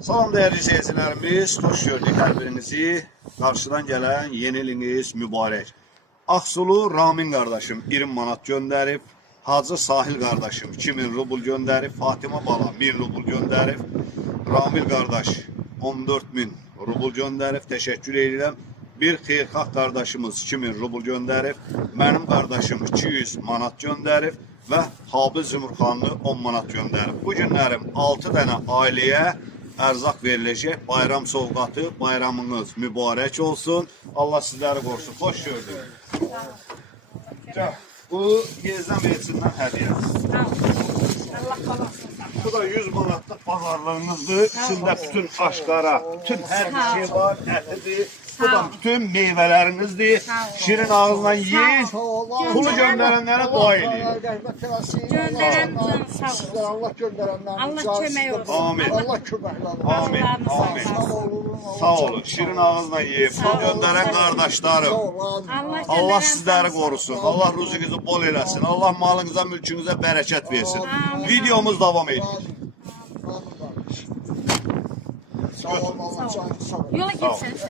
Salam değerli izleyicilerimiz, hoş gördük her birinizi. Karşıdan gelen yeni iliniz mübarek. Aksulu Ramin kardeşim 20 manat gönderip, Hacı Sahil kardeşim 2000 rubl gönderip, Fatıma Bala 1000 rubl gönderip, Ramil kardeş 14.000 rubl gönderip, teşekkür ederim. Bir xeyrxah kardeşimiz 2000 rubl gönderip, benim kardeşim 200 manat gönderip ve Habil Zümrxanlı 10 manat gönderip. Bu günlerim 6 tane aileye erzak verilecek. Bayram sovqatı, bayramınız mübarek olsun. Allah sizleri korusun. Hoş gördük. Bu Gezden Meclisinden hediye. Bu da 100 manatlık pazarlığınızdır. İçinde bütün aşkara, bütün her bir şey var. Etidir. Bu da bütün meyvelerinizdir. Şirin ağzından yiyin. Pulu gönderenlere dua edin. Gönderen sağ olun. Allah gönderenden. Allah kömək olsun. Amin. Allah köməklə. Amin. Amin. Sağ olun. Şirin ağzından yiyin. Pul gönderen kardeşlerim. Allah sizleri korusun. Allah rızkınızı bol eylesin. Allah malınıza, mülkünüze bereket versin. Videomuz devam ediyor. Sağ olun. Allah canınızı sağ olun. Yola gitsin.